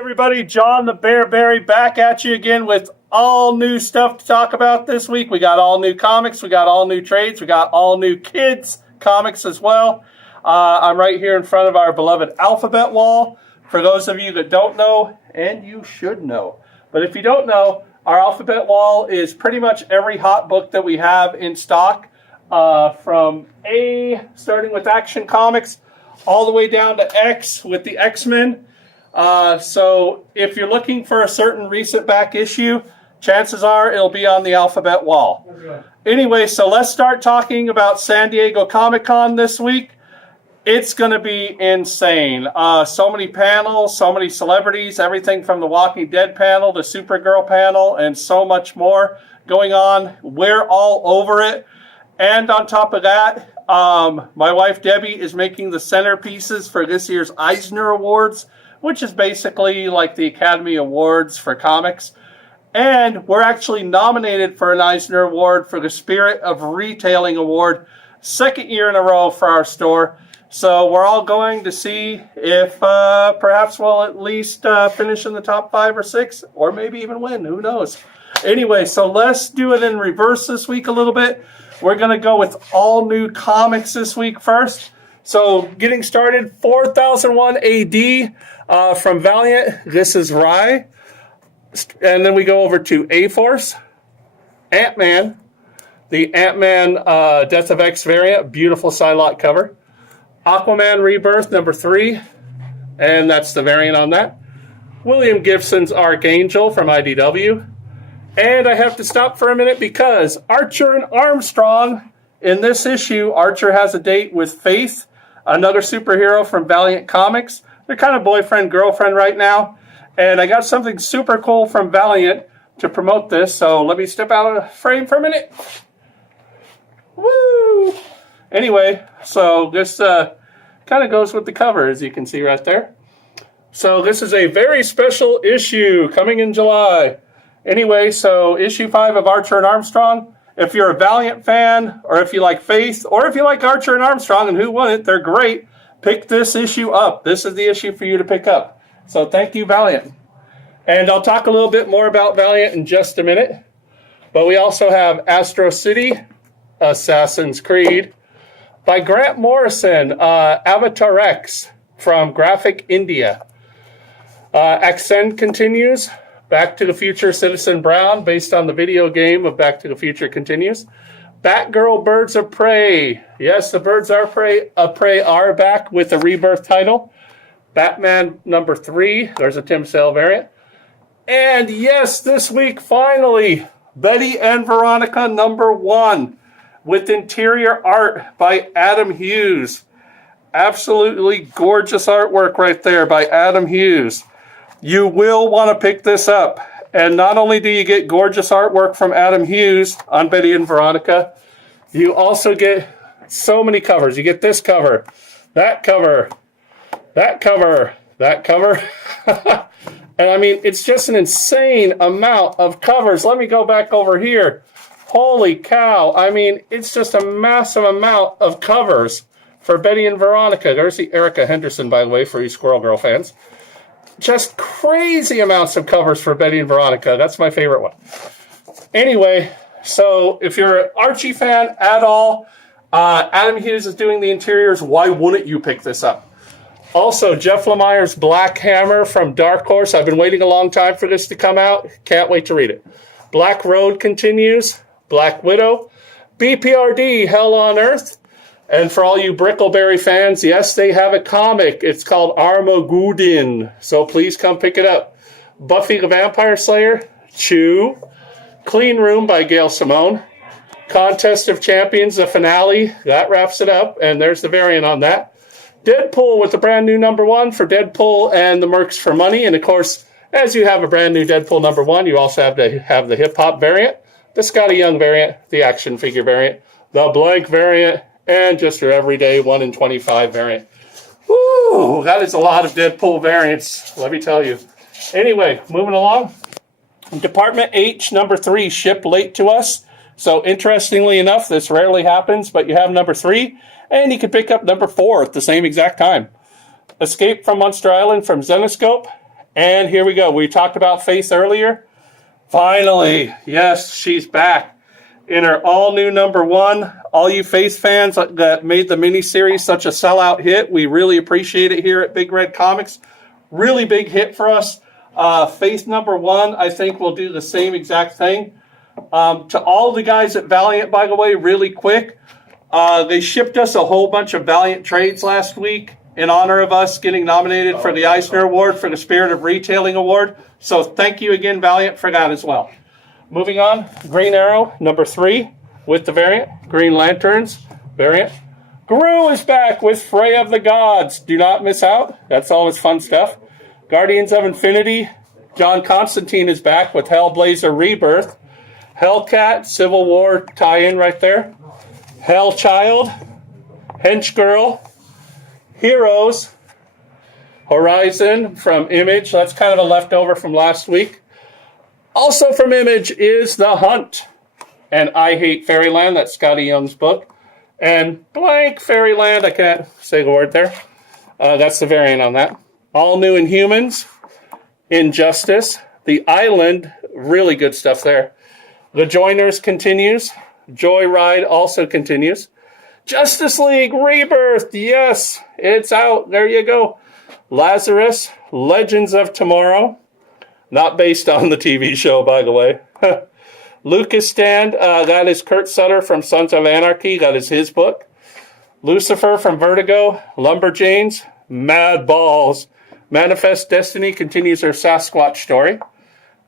Everybody, John the Bear Berry back at you again with all new stuff to talk about this week. We got all new comics, we got all new trades, we got all new kids comics as well. I'm right here in front of our beloved Alphabet Wall. For those of you that don't know, and you should know, but if you don't know, our Alphabet Wall is pretty much every hot book that we have in stock, from A, starting with Action Comics, all the way down to X with the X-Men. So if you're looking for a certain recent back issue, chances are it'll be on the Alphabet Wall. Okay. Anyway, so let's start talking about San Diego Comic-Con this week. It's going to be insane. So many panels, so many celebrities, everything from the Walking Dead panel to Supergirl panel, and so much more going on. We're all over it. And on top of that, my wife Debbie is making the centerpieces for this year's Eisner Awards, which is basically like the Academy Awards for comics. And we're actually nominated for an Eisner Award for the Spirit of Retailing Award, second year in a row for our store. So we're all going to see if perhaps we'll at least finish in the top 5 or 6, or maybe even win. Who knows? Anyway, so let's do it in reverse this week a little bit. We're going to go with all new comics this week first. So getting started, 4001 AD from Valiant. This is Rye. And then we go over to A-Force, Ant-Man, the Ant-Man Death of X variant, beautiful Psylocke cover. Aquaman Rebirth number 3, and that's the variant on that. William Gibson's Archangel from IDW. And I have to stop for a minute because Archer and Armstrong, in this issue, Archer has a date with Faith, another superhero from Valiant Comics. They're kind of boyfriend-girlfriend right now. And I got something super cool from Valiant to promote this, so let me step out of the frame for a minute. Woo! Anyway, so this kind of goes with the cover, as you can see right there. So this is a very special issue coming in July. Anyway, so issue 5 of Archer and Armstrong. If you're a Valiant fan, or if you like Faith, or if you like Archer and Armstrong, and who won it, they're great, pick this issue up. This is the issue for you to pick up. So thank you, Valiant. And I'll talk a little bit more about Valiant in just a minute. But we also have Astro City, Assassin's Creed, by Grant Morrison, Avatar X from Graphic India. Accent continues. Back to the Future Citizen Brown, based on the video game of Back to the Future, continues. Batgirl Birds of Prey. Yes, the Birds of Prey are back with a rebirth title. Batman number 3. There's a Tim Sale variant. And yes, this week, finally, Betty and Veronica number 1 with interior art by Adam Hughes. Absolutely gorgeous artwork right there by Adam Hughes. You will want to pick this up. And not only do you get gorgeous artwork from Adam Hughes on Betty and Veronica, you also get so many covers. You get this cover, that cover, that cover, that cover. And I mean, it's just an insane amount of covers. Let me go back over here. Holy cow. I mean, it's just a massive amount of covers for Betty and Veronica. There's the Erica Henderson, by the way, for you Squirrel Girl fans. Just crazy amounts of covers for Betty and Veronica. That's my favorite one. Anyway, so if you're an Archie fan at all, Adam Hughes is doing the interiors. Why wouldn't you pick this up? Also, Jeff Lemire's Black Hammer from Dark Horse. I've been waiting a long time for this to come out. Can't wait to read it. Black Road continues. Black Widow. BPRD, Hell on Earth. And for all you Brickleberry fans, yes, they have a comic. It's called Armageddon. So please come pick it up. Buffy the Vampire Slayer, Chew. Clean Room by Gail Simone. Contest of Champions, the finale. That wraps it up. And there's the variant on that. Deadpool with the brand new number 1 for Deadpool and the Mercs for Money. And of course, as you have a brand new Deadpool number 1, you also have to have the hip hop variant, the Scotty Young variant, the action figure variant, the blank variant, and just your everyday 1 in 25 variant. Woo, that is a lot of Deadpool variants, let me tell you. Anyway, moving along. Department H, number 3, shipped late to us. So interestingly enough, this rarely happens, but you have number 3, and you can pick up number 4 at the same exact time. Escape from Monster Island from Zenoscope, And here we go. We talked about Faith earlier. Finally, yes, she's back in her all-new #1. All you Faith fans that made the miniseries such a sellout hit, we really appreciate it here at Big Red Comics. Really big hit for us. Faith #1, I think, will do the same exact thing. To all the guys at Valiant, by the way, really quick, they shipped us a whole bunch of Valiant trades last week in honor of us getting nominated for the Eisner Award for the Spirit of Retailing Award. So thank you again, Valiant, for that as well. Moving on, Green Arrow, #3 with the variant. Green Lanterns, variant. Gru is back with Fray of the Gods. Do not miss out. That's always fun stuff. Guardians of Infinity, John Constantine is back with Hellblazer Rebirth. Hellcat, Civil War tie-in right there. Hellchild, Hench Girl, Heroes, Horizon from Image. That's kind of a leftover from last week. Also from Image is The Hunt and I Hate Fairyland. That's Scotty Young's book. And blank Fairyland. I can't say the word there. That's the variant on that. All New Inhumans, Injustice, The Island. Really good stuff there. The Joiners continues. Joyride also continues. Justice League Rebirth. Yes, it's out. There you go. Lazarus, Legends of Tomorrow. Not based on the TV show, by the way. Lucas Stand, that is Kurt Sutter from Sons of Anarchy. That is his book. Lucifer from Vertigo. Lumberjanes, Mad Balls. Manifest Destiny continues their Sasquatch story.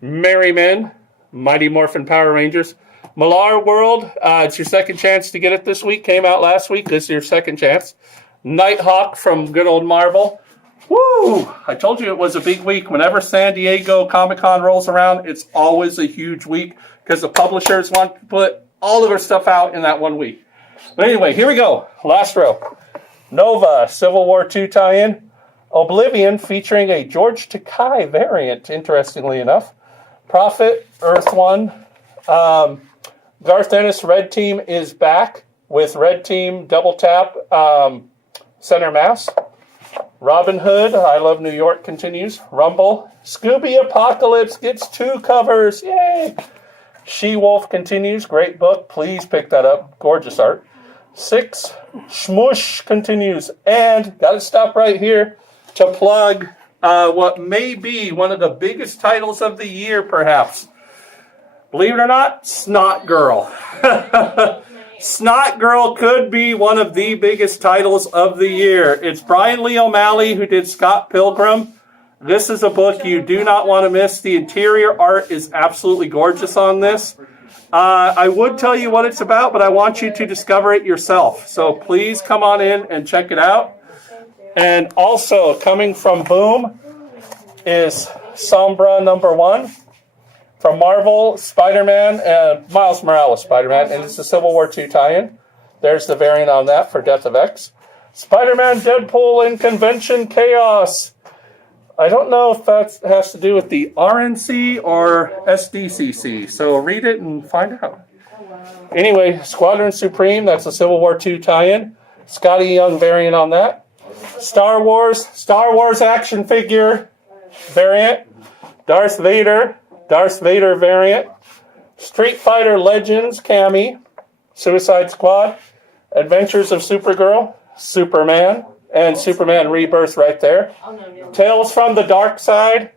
Merry Men, Mighty Morphin Power Rangers. Millar World, it's your second chance to get it this week. Came out last week. This is your second chance. Nighthawk from good old Marvel. Woo! I told you it was a big week. Whenever San Diego Comic-Con rolls around, it's always a huge week because the publishers want to put all of their stuff out in that 1 week. But anyway, here we go. Last row. Nova, Civil War II tie-in. Oblivion featuring a George Takei variant, interestingly enough. Prophet, Earth One. Garth Ennis, Red Team is back with Red Team Double Tap Center Mass. Robin Hood, I Love New York continues. Rumble. Scooby Apocalypse gets 2 covers. Yay! She-Wolf continues. Great book. Please pick that up. Gorgeous art. 6. Shmush continues. And, got to stop right here to plug what may be one of the biggest titles of the year, perhaps. Believe it or not, Snot Girl. Snot Girl could be one of the biggest titles of the year. It's Brian Lee O'Malley who did Scott Pilgrim. This is a book you do not want to miss. The interior art is absolutely gorgeous on this. I would tell you what it's about, but I want you to discover it yourself. So please come on in and check it out. And also coming from Boom is Sombra #1. From Marvel, Spider-Man, and Miles Morales Spider-Man, and it's a Civil War II tie-in. There's the variant on that for Death of X. Spider-Man, Deadpool, and Convention Chaos. I don't know if that has to do with the RNC or SDCC, so read it and find out. Anyway, Squadron Supreme, that's a Civil War II tie-in. Scotty Young variant on that. Star Wars action figure variant. Darth Vader variant. Street Fighter Legends Cammy. Suicide Squad. Adventures of Supergirl. Superman. And Superman Rebirth right there. Tales from the Dark Side.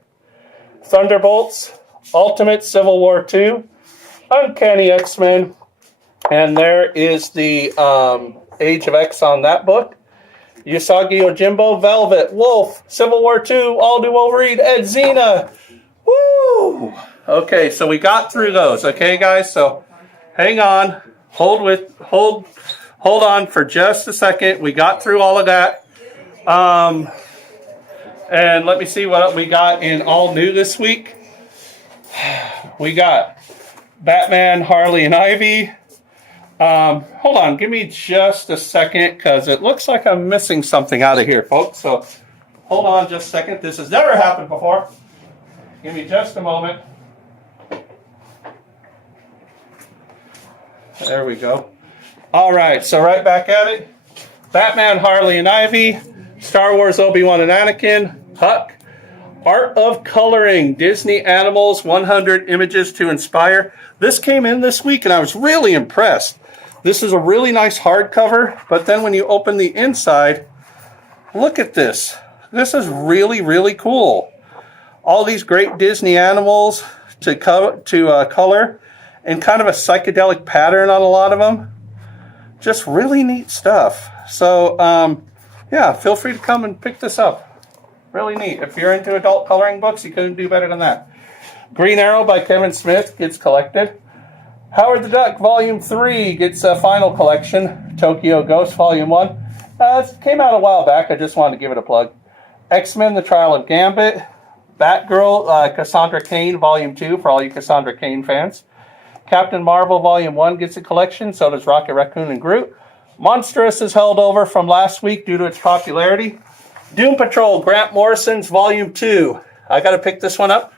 Thunderbolts. Ultimate Civil War II. Uncanny X-Men. And there is the Age of X on that book. Usagi Yojimbo, Velvet, Wolf, Civil War II, All New Wolverine, Ed Xena. Woo! Okay, so we got through those. Okay, guys, so hang on. Hold on for just a second. We got through all of that. And let me see what we got in all new this week. We got Batman, Harley, and Ivy. Hold on, give me just a second because it looks like I'm missing something out of here, folks. So hold on just a second. This has never happened before. Give me just a moment. There we go. All right, so right back at it. Batman, Harley, and Ivy. Star Wars, Obi-Wan and Anakin. Huck. Art of Coloring, Disney Animals, 100 Images to Inspire. This came in this week, and I was really impressed. This is a really nice hardcover, but then when you open the inside, look at this. This is really, really cool. All these great Disney animals to color, and kind of a psychedelic pattern on a lot of them. Just really neat stuff. So, yeah, feel free to come and pick this up. Really neat. If you're into adult coloring books, you couldn't do better than that. Green Arrow by Kevin Smith gets collected. Howard the Duck Volume 3 gets a final collection. Tokyo Ghost Volume 1. It came out a while back. I just wanted to give it a plug. X-Men The Trial of Gambit. Batgirl, Cassandra Cain Volume 2 for all you Cassandra Cain fans. Captain Marvel Volume 1 gets a collection. So does Rocket Raccoon and Groot. Monstrous is held over from last week due to its popularity. Doom Patrol, Grant Morrison's Volume 2. I got to pick this one up.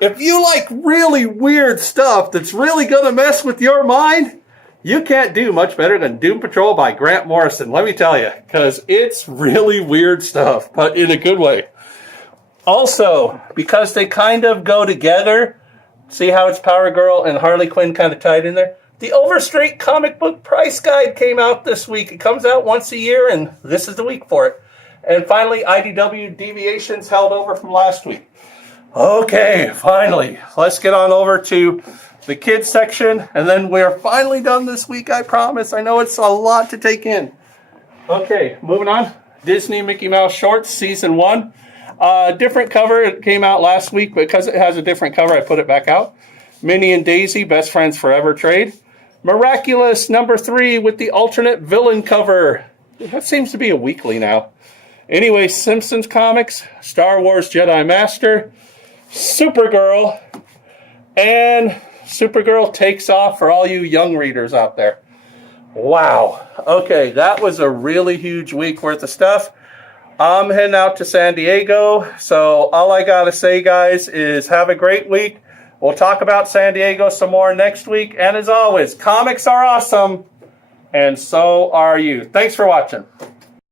If you like really weird stuff that's really going to mess with your mind, you can't do much better than Doom Patrol by Grant Morrison, let me tell you, because it's really weird stuff, but in a good way. Also, because they kind of go together, see how it's Power Girl and Harley Quinn kind of tied in there? The Overstreet Comic Book Price Guide came out this week. It comes out once a year, and this is the week for it. And finally, IDW Deviations held over from last week. Okay, finally, let's get on over to the kids section, and then we're finally done this week, I promise. I know it's a lot to take in. Okay, moving on. Disney Mickey Mouse Shorts, Season 1. Different cover. It came out last week, but because it has a different cover, I put it back out. Minnie and Daisy, Best Friends Forever trade. Miraculous number 3 with the alternate villain cover. That seems to be a weekly now. Anyway, Simpsons comics, Star Wars Jedi Master, Supergirl, and Supergirl Takes Off for all you young readers out there. Wow. Okay, that was a really huge week worth of stuff. I'm heading out to San Diego, so all I got to say, guys, is have a great week. We'll talk about San Diego some more next week. And as always, comics are awesome, and so are you. Thanks for watching.